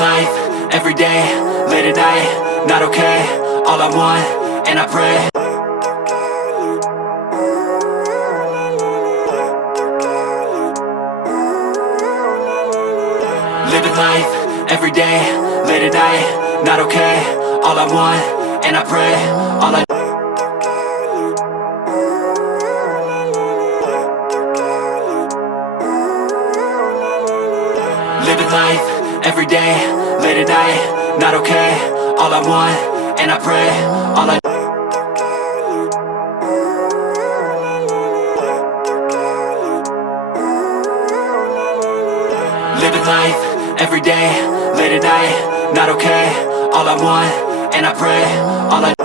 life, every day, late at night, not okay. All I want, and I pray. Living life, every day, late at night, not okay. All I want, and I pray. All I Living life, every day, late at night, not okay. All I want, and I pray. All I Living life, every day, late at night, not okay. All I want, and I pray. All I